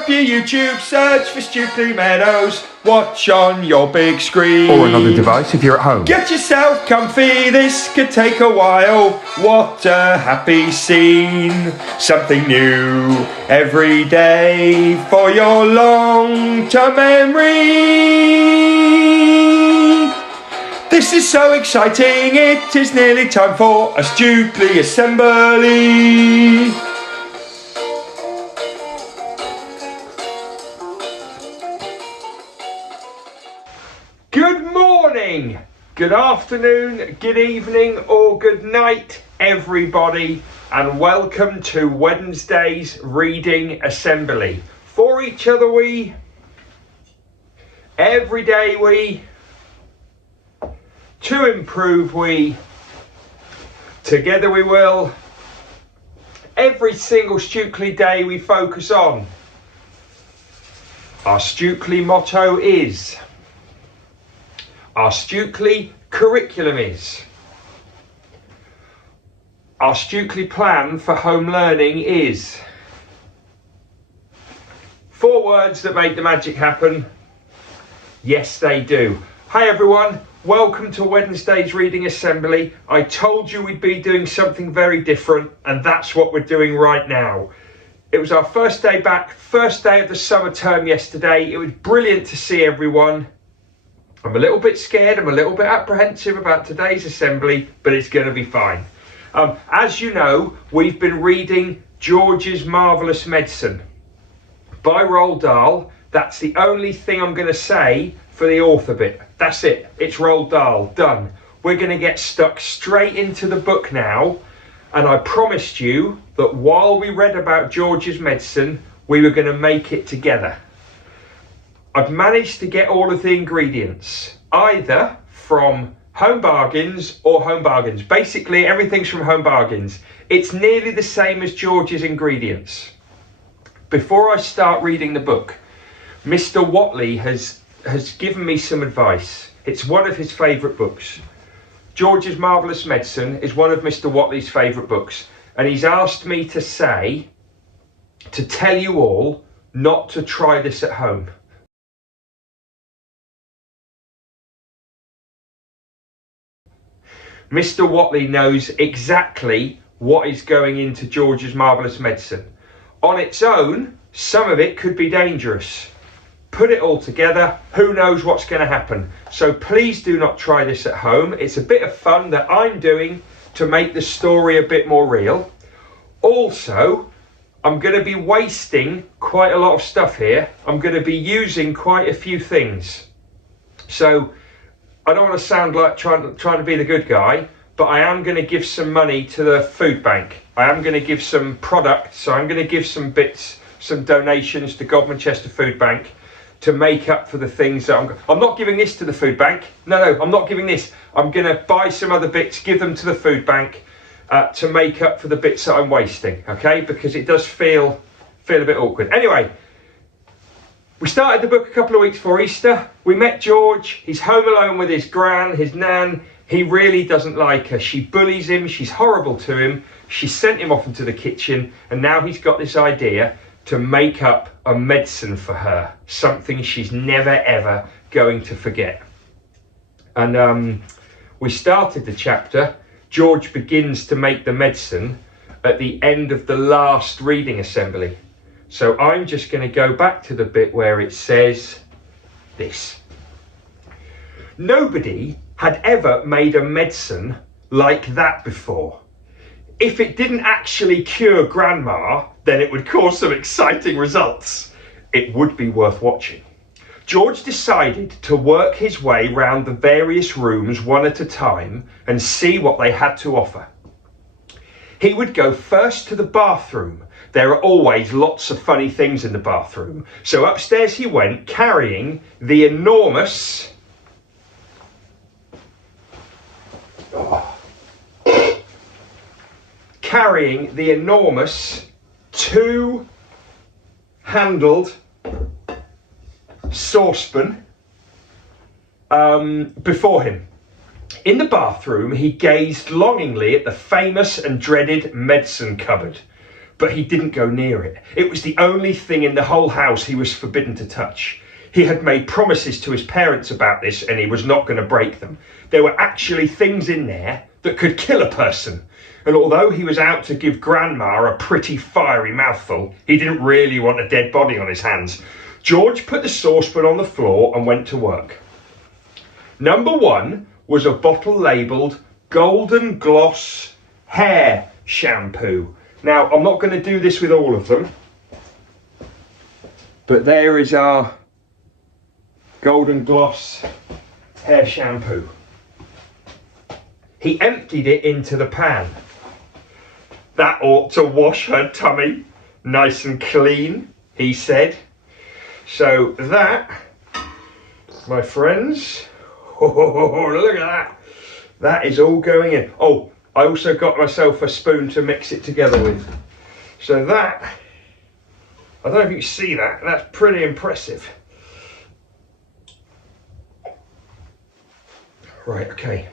up your YouTube, search for Stukeley Meadows, watch on your big screen. Or another device if you're at home. Get yourself comfy, this could take a while. What a happy scene. Something new every day for your long-term memory. This is so exciting, it is nearly time for a Stukeley assembly. Good morning, good afternoon, good evening or good night everybody, and welcome to Wednesday's reading assembly. For each other we, every day we, to improve we, together we will, every single Stukeley day we focus on. Our Stukeley motto is, our Stukeley curriculum is, our Stukeley plan for home learning is. 4 words that make the magic happen. Yes, they do. Hi everyone, welcome to Wednesday's reading assembly. I told you we'd be doing something very different, and that's what we're doing right now. It was our first day back, first day of the summer term yesterday. It was brilliant to see everyone. I'm a little bit scared, I'm a little bit apprehensive about today's assembly, but it's going to be fine. As you know, we've been reading George's Marvellous Medicine by Roald Dahl. That's the only thing I'm going to say for the author bit. That's it, it's Roald Dahl, done. We're going to get stuck straight into the book now, and I promised you that while we read about George's medicine, we were going to make it together. I've managed to get all of the ingredients, either from Home Bargains or Home Bargains. Basically, everything's from Home Bargains. It's nearly the same as George's ingredients. Before I start reading the book, Mr. Watley has given me some advice. It's one of his favourite books. George's Marvellous Medicine is one of Mr. Watley's favourite books, and he's asked me to tell you all not to try this at home. Mr. Watley knows exactly what is going into George's Marvellous Medicine. On its own, some of it could be dangerous. Put it all together, who knows what's going to happen. So please do not try this at home. It's a bit of fun that I'm doing to make the story a bit more real. Also, I'm going to be wasting quite a lot of stuff here. I'm going to be using quite a few things. So I don't want to sound like trying to be the good guy, but I am going to give some money to the food bank. I am going to give some products, so I'm going to give some bits, some donations to Godmanchester Food Bank to make up for the things that I'm not giving this to the food bank. No, I'm not giving this. I'm going to buy some other bits, give them to the food bank to make up for the bits that I'm wasting, okay? Because it does feel a bit awkward. Anyway, we started the book a couple of weeks before Easter. We met George. He's home alone with his gran, his nan. He really doesn't like her. She bullies him. She's horrible to him. She sent him off into the kitchen, and now he's got this idea to make up a medicine for her, something she's never ever going to forget. And we started the chapter. George begins to make the medicine at the end of the last reading assembly. So I'm just going to go back to the bit where it says this. Nobody had ever made a medicine like that before. If it didn't actually cure Grandma, then it would cause some exciting results. It would be worth watching. George decided to work his way round the various rooms one at a time and see what they had to offer. He would go first to the bathroom. There are always lots of funny things in the bathroom. So upstairs he went, carrying the enormous two-handled saucepan before him. In the bathroom, he gazed longingly at the famous and dreaded medicine cupboard. but he didn't go near it. It was the only thing in the whole house he was forbidden to touch. He had made promises to his parents about this and he was not going to break them. There were actually things in there that could kill a person. And although he was out to give Grandma a pretty fiery mouthful, he didn't really want a dead body on his hands. George put the saucepan on the floor and went to work. Number 1 was a bottle labelled Golden Gloss Hair Shampoo. Now, I'm not going to do this with all of them, but there is our Golden Gloss Hair Shampoo. He emptied it into the pan. That ought to wash her tummy nice and clean, he said. So that, my friends, look at that. That is all going in. Oh, I also got myself a spoon to mix it together with. So that, I don't know if you can see that, that's pretty impressive. Right, okay.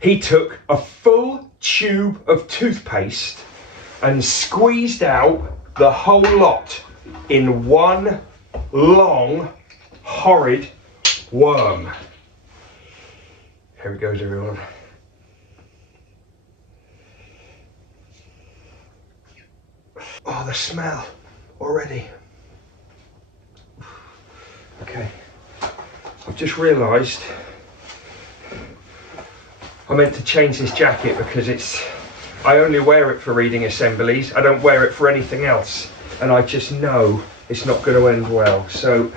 He took a full tube of toothpaste and squeezed out the whole lot in one long, horrid worm. Here it goes, everyone. Oh, the smell already. Okay, I've just realised I meant to change this jacket because I only wear it for reading assemblies. I don't wear it for anything else. And I just know it's not going to end well. So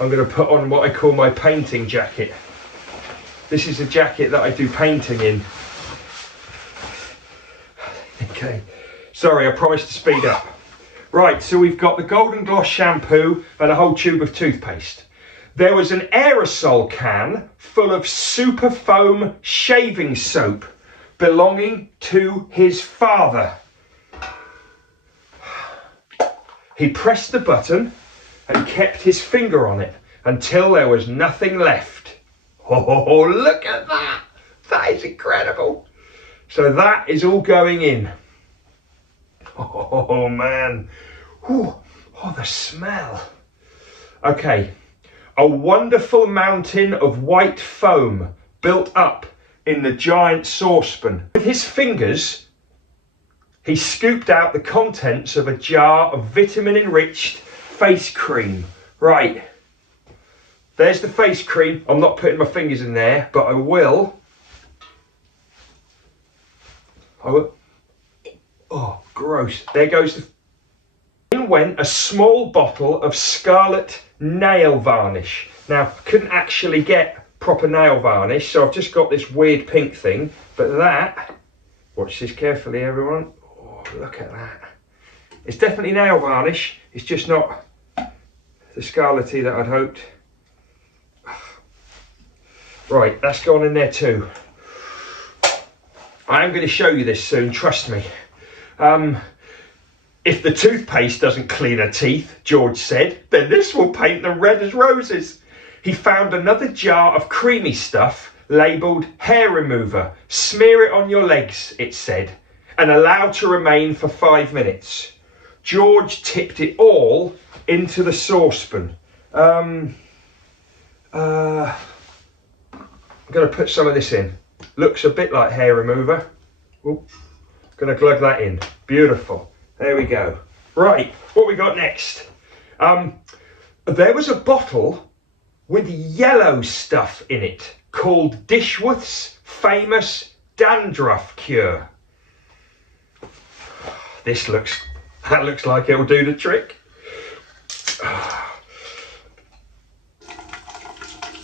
I'm going to put on what I call my painting jacket. This is a jacket that I do painting in. Okay, sorry, I promised to speed up. Right, so we've got the Golden Gloss shampoo and a whole tube of toothpaste. There was an aerosol can full of super foam shaving soap belonging to his father. He pressed the button and kept his finger on it until there was nothing left. Oh, look at that! That is incredible. So that is all going in. Oh man. Ooh, oh, the smell. Okay. A wonderful mountain of white foam built up in the giant saucepan. With his fingers, he scooped out the contents of a jar of vitamin-enriched face cream. Right, there's the face cream. I'm not putting my fingers in there, but I will. Oh, gross. There goes the... In went a small bottle of scarlet nail varnish. Now, I couldn't actually get proper nail varnish, so I've just got this weird pink thing, but that, watch this carefully everyone, oh, look at that. It's definitely nail varnish, it's just not the scarlety that I'd hoped. Right, that's gone in there too. I am going to show you this soon, trust me. If the toothpaste doesn't clean her teeth, George said, then this will paint them red as roses. He found another jar of creamy stuff labelled hair remover. Smear it on your legs, it said, and allow to remain for 5 minutes. George tipped it all into the saucepan. I'm going to put some of this in. Looks a bit like hair remover. Ooh, going to glug that in. Beautiful. There we go. Right, what we got next? There was a bottle with yellow stuff in it called Dishworth's famous dandruff cure. That looks like it'll do the trick.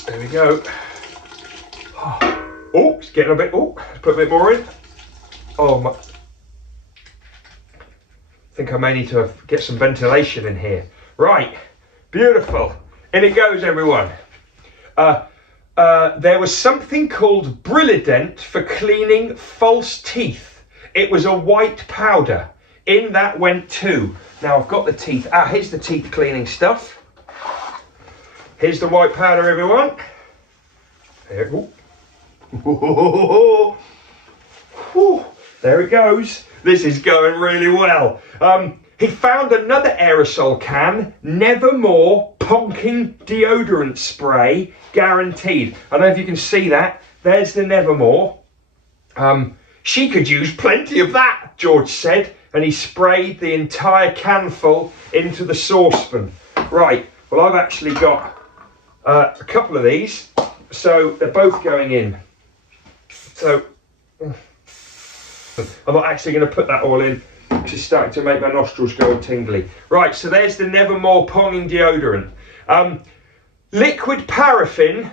There we go. Oh, it's getting a bit, let's put a bit more in. Oh my. I think I may need to get some ventilation in here. Right, beautiful. In it goes, everyone. There was something called Brilident for cleaning false teeth. It was a white powder. In that went 2. Now I've got the teeth. Here's the teeth cleaning stuff. Here's the white powder, everyone. There, Whew, there it goes. This is going really well. He found another aerosol can, Nevermore Ponking Deodorant Spray, guaranteed. I don't know if you can see that. There's the Nevermore. She could use plenty of that, George said, and he sprayed the entire can full into the saucepan. Right, well, I've actually got a couple of these, so they're both going in. So I'm not actually going to put that all in, because it's starting to make my nostrils go all tingly. Right, so there's the Nevermore Ponging Deodorant. Liquid paraffin.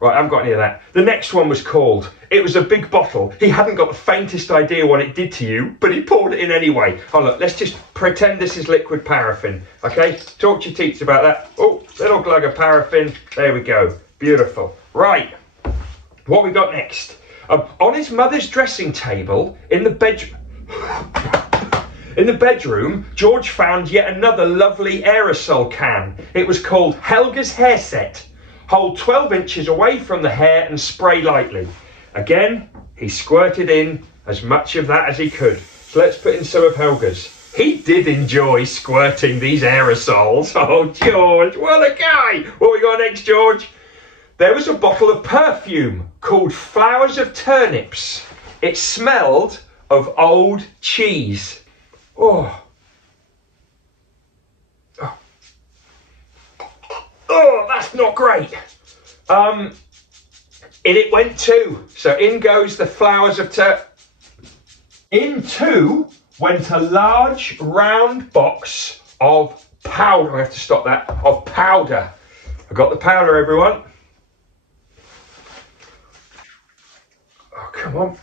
Right, I haven't got any of that. The next one was called. It was a big bottle. He hadn't got the faintest idea what it did to you, but he poured it in anyway. Oh, look, let's just pretend this is liquid paraffin, okay? Talk to your teats about that. Oh, little glug of paraffin. There we go. Beautiful. Right, what we got next? On his mother's dressing table in the bedroom, George found yet another lovely aerosol can. It was called Helga's Hair Set. Hold 12 inches away from the hair and spray lightly. Again, he squirted in as much of that as he could. So let's put in some of Helga's. He did enjoy squirting these aerosols. Oh, George, what a guy. What we got next, George? There was a bottle of perfume called Flowers of Turnips. It smelled of old cheese. Oh, that's not great. In it went two. So in goes the flowers of In two went a large round box of powder. I have to stop that. Of powder. I got the powder, everyone. Oh, come on.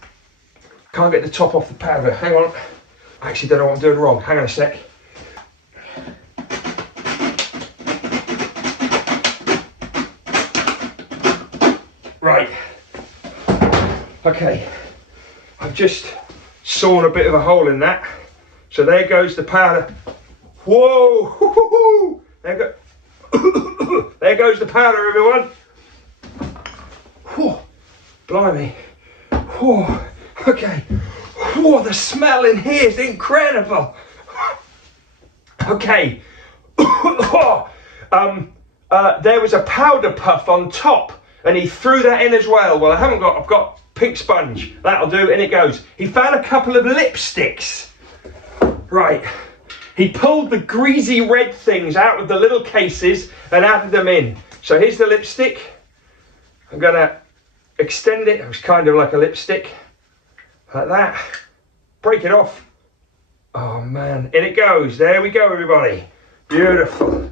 Can't get the top off the powder. Hang on. I actually don't know what I'm doing wrong. Hang on a sec. Right. Okay. I've just sawn a bit of a hole in that. So there goes the powder. Whoa! There goes the powder, everyone. Whoa. Blimey. Whoa. Okay. Whoa, the smell in here is incredible. Okay. There was a powder puff on top, and he threw that in as well. Well, I've got pink sponge. That'll do, in it goes. He found a couple of lipsticks. Right. He pulled the greasy red things out of the little cases and added them in. So here's the lipstick. I'm gonna extend it. It was kind of like a lipstick. Like that. Break it off. Oh man, in it goes. There we go, everybody. Beautiful.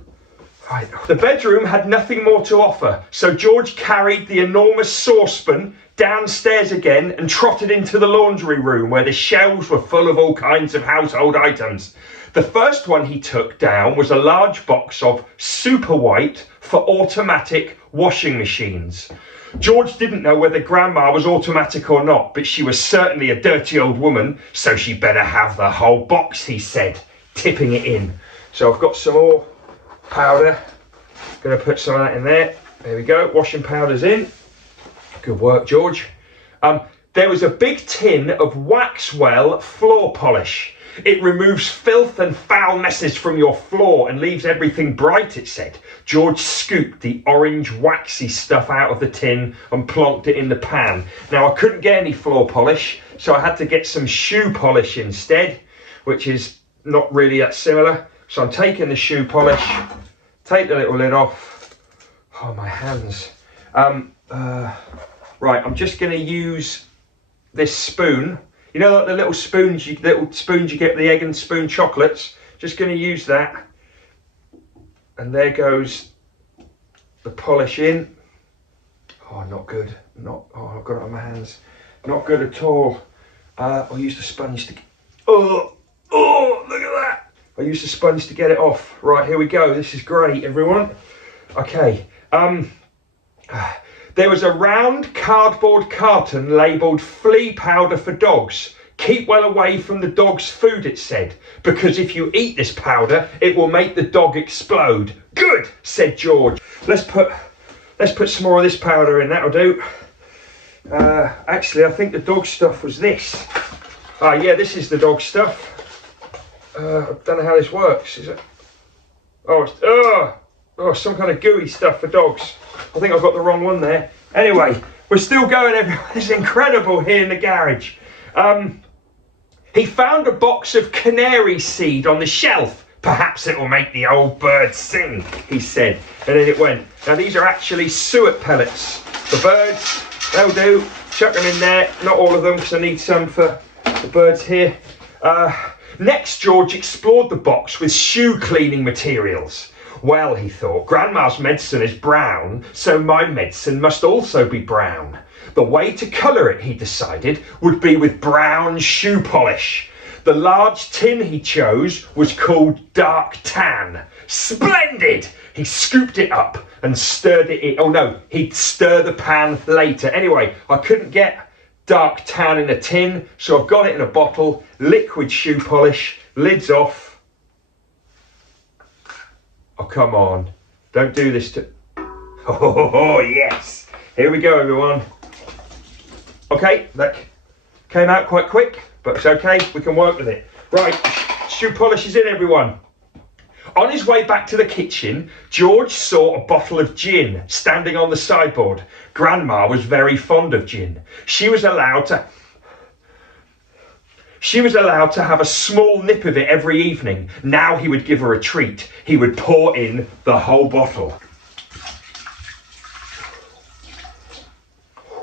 Right. The bedroom had nothing more to offer, so George carried the enormous saucepan downstairs again and trotted into the laundry room where the shelves were full of all kinds of household items. The first one he took down was a large box of super white for automatic washing machines. George didn't know whether Grandma was automatic or not, but she was certainly a dirty old woman, so she better have the whole box, he said, tipping it in. So I've got some more powder. Going to put some of that in there. There we go. Washing powder's in. Good work, George. There was a big tin of Waxwell floor polish. It removes filth and foul messes from your floor and leaves everything bright, it said. George scooped the orange waxy stuff out of the tin and plonked it in the pan. Now, I couldn't get any floor polish, so I had to get some shoe polish instead, which is not really that similar. So I'm taking the shoe polish, take the little lid off. Oh, my hands. Right, I'm just going to use this spoon. You know, like the little spoons you get with the egg and spoon chocolates. Just going to use that. And there goes the polish in. Oh, not good. I've got it on my hands. Not good at all. I'll use the sponge to... Oh, look at that. I used the sponge to get it off. Right, here we go. This is great, everyone. Okay. There was a round cardboard carton labelled flea powder for dogs. Keep well away from the dog's food, it said, because if you eat this powder, it will make the dog explode. Good, said George. Let's put some more of this powder in, that'll do. Actually, I think the dog stuff was this. Ah, yeah, this is the dog stuff. I don't know how this works. Is it? Oh, some kind of gooey stuff for dogs. I think I've got the wrong one there. Anyway, we're still going, everyone. It's incredible here in the garage. He found a box of canary seed on the shelf. Perhaps it will make the old bird sing, he said. And then it went. Now, these are actually suet pellets. The birds, they'll do. Chuck them in there. Not all of them, because I need some for the birds here. Next, George explored the box with shoe cleaning materials. Well, he thought, Grandma's medicine is brown, so my medicine must also be brown. The way to colour it, he decided, would be with brown shoe polish. The large tin he chose was called dark tan. Splendid! He scooped it up and stirred it in. Oh no, he'd stir the pan later. Anyway, I couldn't get dark tan in a tin, so I've got it in a bottle. Liquid shoe polish, lids off. Oh, come on. Don't do this to... Oh, yes. Here we go, everyone. Okay, that came out quite quick, but it's okay. We can work with it. Right, shoe polish is in, everyone. On his way back to the kitchen, George saw a bottle of gin standing on the sideboard. Grandma was very fond of gin. She was allowed to have a small nip of it every evening. Now he would give her a treat. He would pour in the whole bottle.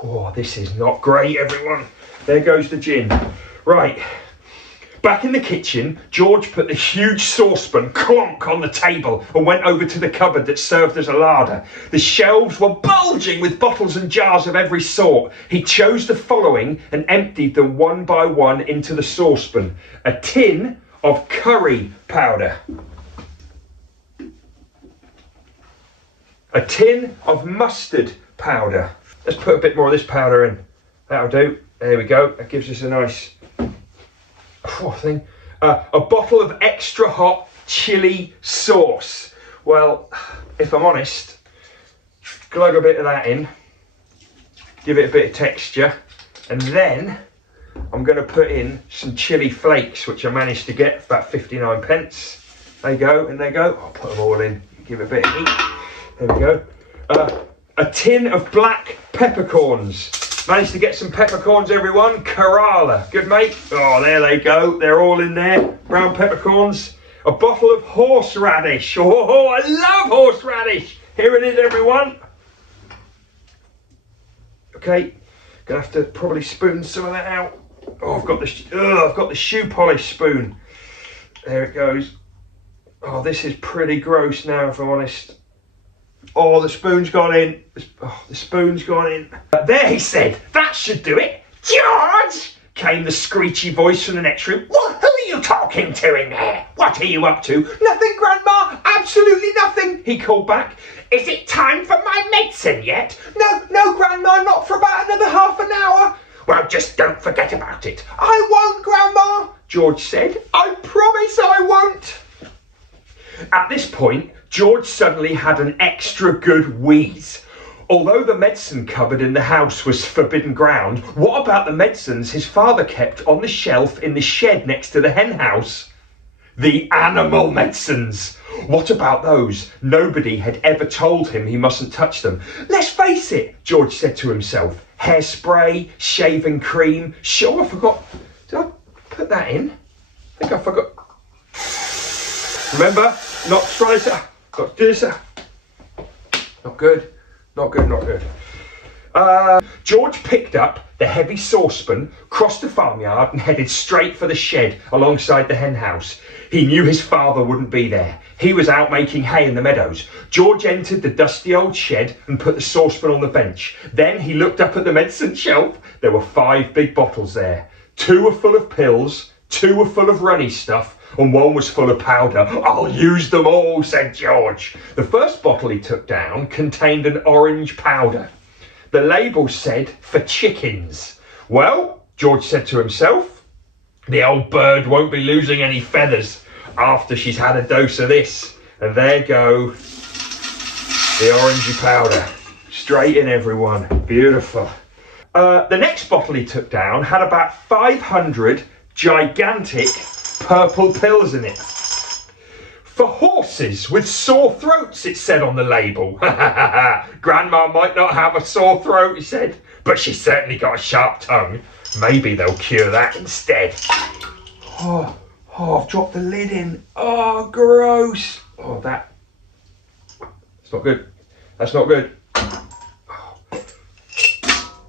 Oh, this is not great, everyone. There goes the gin. Right. Back in the kitchen, George put the huge saucepan clonk on the table and went over to the cupboard that served as a larder. The shelves were bulging with bottles and jars of every sort. He chose the following and emptied them one by one into the saucepan. A tin of curry powder. A tin of mustard powder. Let's put a bit more of this powder in. That'll do. There we go. That gives us a nice thing. A bottle of extra hot chili sauce. Well, if I'm honest, glug a bit of that in, give it a bit of texture, and then I'm going to put in some chili flakes, which I managed to get for about 59 pence. There you go, and there you go. I'll put them all in, give it a bit of heat. There we go. A tin of black peppercorns. Managed to get some peppercorns, everyone. Kerala. Good, mate. Oh, there they go. They're all in there. Brown peppercorns. A bottle of horseradish. Oh, I love horseradish. Here it is, everyone. Okay. Gonna have to probably spoon some of that out. Oh, I've got the shoe polish spoon. There it goes. Oh, this is pretty gross now, if I'm honest. Oh, the spoon's gone in. The spoon's gone in. There, he said. That should do it. George! Came the screechy voice from the next room. What? Who are you talking to in there? What are you up to? Nothing, Grandma. Absolutely nothing, he called back. Is it time for my medicine yet? No, Grandma, not for about another half an hour. Well, just don't forget about it. I won't, Grandma, George said. I promise I won't. At this point, George suddenly had an extra good wheeze. Although the medicine cupboard in the house was forbidden ground, what about the medicines his father kept on the shelf in the shed next to the hen house? The animal medicines. What about those? Nobody had ever told him he mustn't touch them. Let's face it, George said to himself. Hairspray, shaving cream. Sure, I forgot. Did I put that in? I think I forgot. Remember, not try to. Got to do this. Not good. George picked up the heavy saucepan, crossed the farmyard and headed straight for the shed alongside the hen house. He knew his father wouldn't be there. He was out making hay in the meadows. George entered the dusty old shed and put the saucepan on the bench. Then he looked up at the medicine shelf. There were 5 big bottles there. 2 were full of pills, 2 were full of runny stuff, and 1 was full of powder. I'll use them all, said George. The first bottle he took down contained an orange powder. The label said, for chickens. Well, George said to himself, the old bird won't be losing any feathers after she's had a dose of this. And there go the orangey powder. Straight in, everyone. Beautiful. The next bottle he took down had about 500 gigantic purple pills in it. For horses with sore throats, it said on the label. Grandma might not have a sore throat, he said, but she's certainly got a sharp tongue. Maybe they'll cure that instead. Oh, I've dropped the lid in. Oh, gross. Oh, that's not good. That's not good.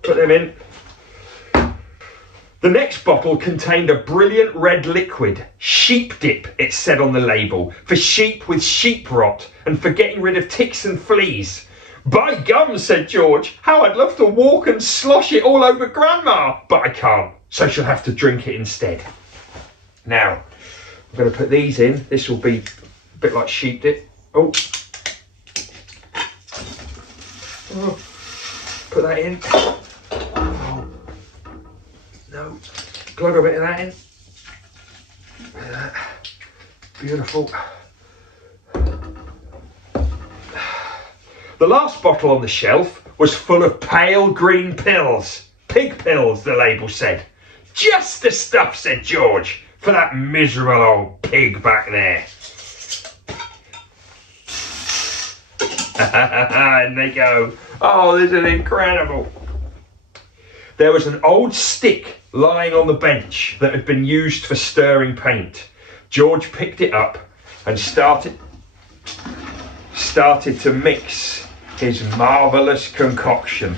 Put them in. The next bottle contained a brilliant red liquid, sheep dip, it said on the label, for sheep with sheep rot and for getting rid of ticks and fleas. By gum, said George, how I'd love to walk and slosh it all over Grandma, but I can't, so she'll have to drink it instead. Now, I'm going to put these in. This will be a bit like sheep dip. Oh, put that in. No, glug a bit of that in. Look at that. Beautiful. The last bottle on the shelf was full of pale green pills. Pig pills, the label said. Just the stuff, said George, for that miserable old pig back there. And they go. Oh, this is incredible. There was an old stick lying on the bench that had been used for stirring paint. George picked it up and started to mix his marvellous concoction.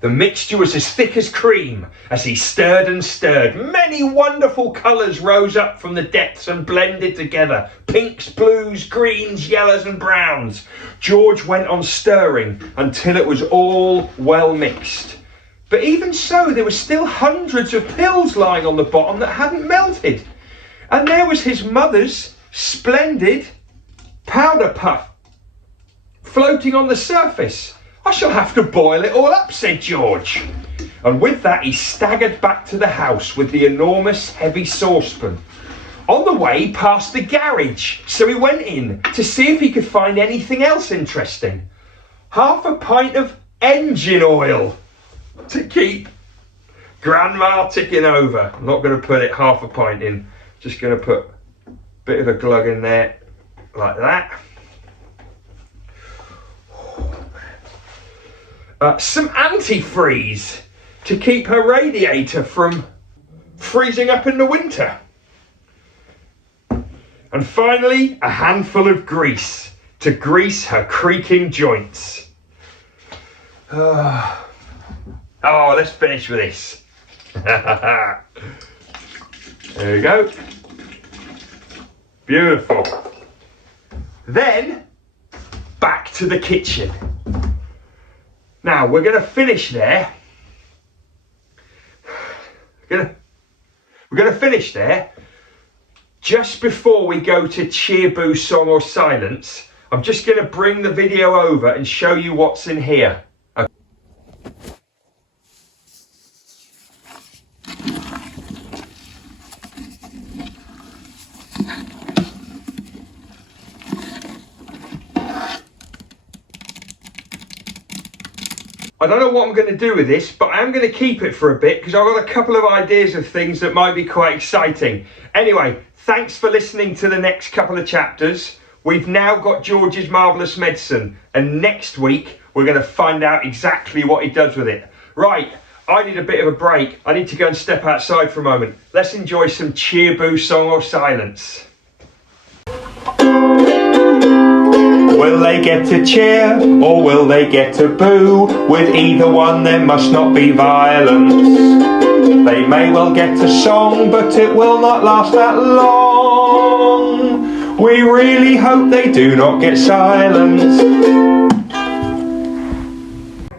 The mixture was as thick as cream as he stirred and stirred. Many wonderful colours rose up from the depths and blended together. Pinks, blues, greens, yellows and browns. George went on stirring until it was all well mixed. But even so, there were still hundreds of pills lying on the bottom that hadn't melted. And there was his mother's splendid powder puff floating on the surface. I shall have to boil it all up, said George. And with that, he staggered back to the house with the enormous heavy saucepan. On the way, he passed the garage, so he went in to see if he could find anything else interesting. Half a pint of engine oil to keep Grandma ticking over. I'm not going to put it half a pint in, just going to put a bit of a glug in there, like that. Some antifreeze to keep her radiator from freezing up in the winter. And finally, a handful of grease to grease her creaking joints. Oh, let's finish with this. There we go. Beautiful. Then, back to the kitchen. Now, we're going to finish there. We're going to finish there. Just before we go to cheer, boo, song or silence, I'm just going to bring the video over and show you what's in here. I don't know what I'm going to do with this, but I am going to keep it for a bit because I've got a couple of ideas of things that might be quite exciting. Anyway, thanks for listening to the next couple of chapters. We've now got George's Marvellous Medicine, and next week we're going to find out exactly what he does with it. Right, I need a bit of a break. I need to go and step outside for a moment. Let's enjoy some cheer, boo, song or silence. Will they get to cheer or will they get to boo? With either one there must not be violence. They may well get to song, but it will not last that long. We really hope they do not get silence.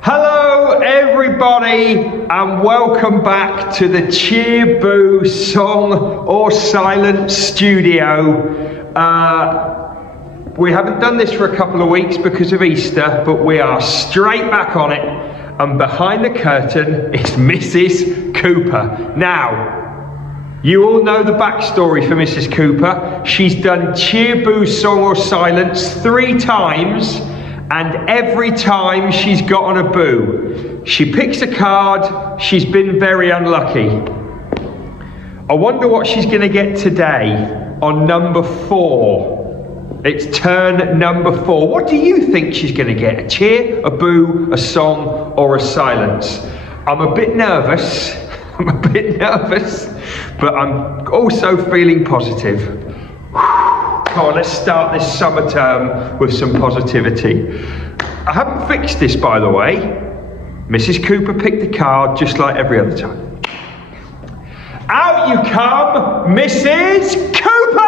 Hello everybody and welcome back to the Cheer Boo Song or Silence studio. We haven't done this for a couple of weeks because of Easter, but we are straight back on it. And behind the curtain is Mrs. Cooper. Now, you all know the backstory for Mrs. Cooper. She's done Cheer, Boo, Song or Silence 3 times, and every time she's got on a boo. She picks a card. She's been very unlucky. I wonder what she's going to get today on number 4. It's turn number 4. What do you think she's going to get? A cheer, a boo, a song, or a silence? I'm a bit nervous. But I'm also feeling positive. Come on, let's start this summer term with some positivity. I haven't fixed this, by the way. Mrs. Cooper picked the card just like every other time. Out you come, Mrs. Cooper!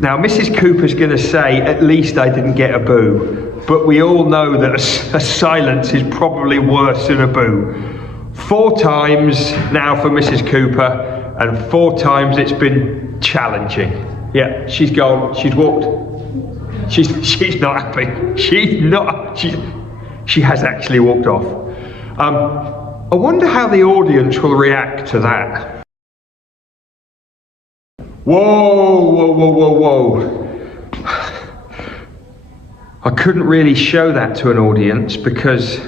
Now, Mrs. Cooper's going to say, at least I didn't get a boo. But we all know that a silence is probably worse than a boo. 4 times now for Mrs. Cooper, and 4 times it's been challenging. Yeah, she's gone. She's walked. She's not happy. She has actually walked off. I wonder how the audience will react to that. Whoa. I couldn't really show that to an audience because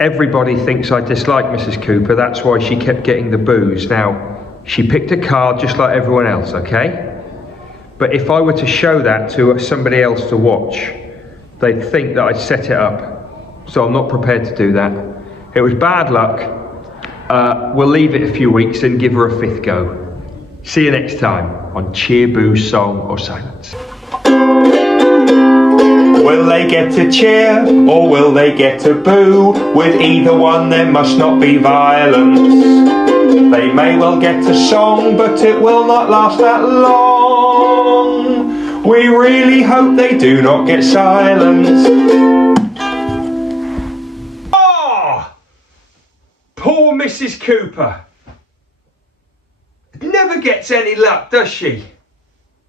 everybody thinks I dislike Mrs. Cooper. That's why she kept getting the boos. Now, she picked a card just like everyone else, okay? But if I were to show that to somebody else to watch, they'd think that I'd set it up. So I'm not prepared to do that. It was bad luck. We'll leave it a few weeks and give her a 5th go. See you next time on Cheer, Boo, Song or Silence. Will they get a cheer or will they get a boo? With either one there must not be violence. They may well get a song, but it will not last that long. We really hope they do not get silence. Oh! Poor Mrs. Cooper. Never gets any luck, does she?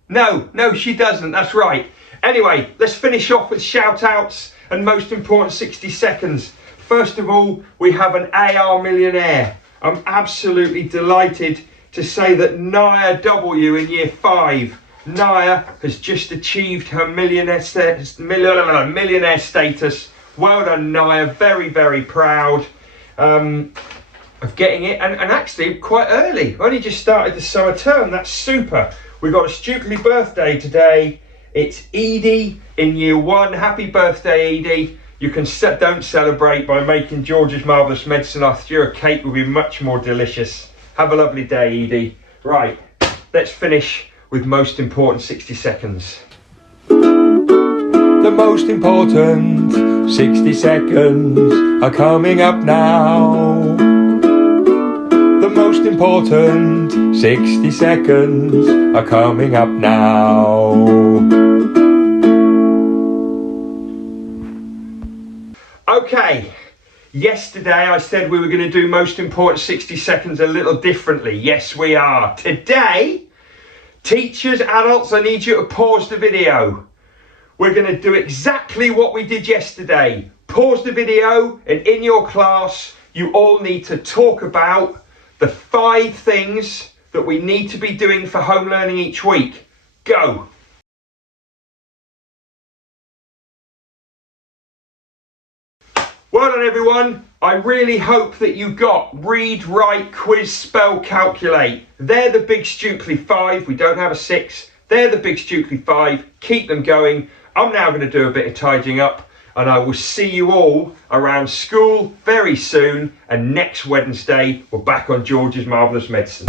No, she doesn't, that's right. Anyway, let's finish off with shout outs and most important 60 seconds. First of all, we have an AR millionaire. I'm absolutely delighted to say that Naya W in year 5. Naya has just achieved her millionaire status. Well done, Naya, very, very proud. Of getting it, and actually quite early. Only just started the summer term. That's super. We've got a Stukeley birthday today. It's Edie in year 1. Happy birthday, Edie. You don't celebrate by making George's Marvellous Medicine. I threw a cake would be much more delicious. Have a lovely day, Edie. Right, let's finish with most important 60 seconds. The most important 60 seconds are coming up now. The most important 60 seconds are coming up now. Okay, yesterday I said we were going to do most important 60 seconds a little differently. Yes, we are. Today, teachers, adults, I need you to pause the video. We're going to do exactly what we did yesterday. Pause the video, and in your class, you all need to talk about the 5 things that we need to be doing for home learning each week. Go. Well done, everyone. I really hope that you got read, write, quiz, spell, calculate. They're the big Stukeley 5. We don't have a 6. They're the big Stukeley 5. Keep them going. I'm now going to do a bit of tidying up, and I will see you all around school very soon. And next Wednesday, we're back on George's Marvellous Medicine.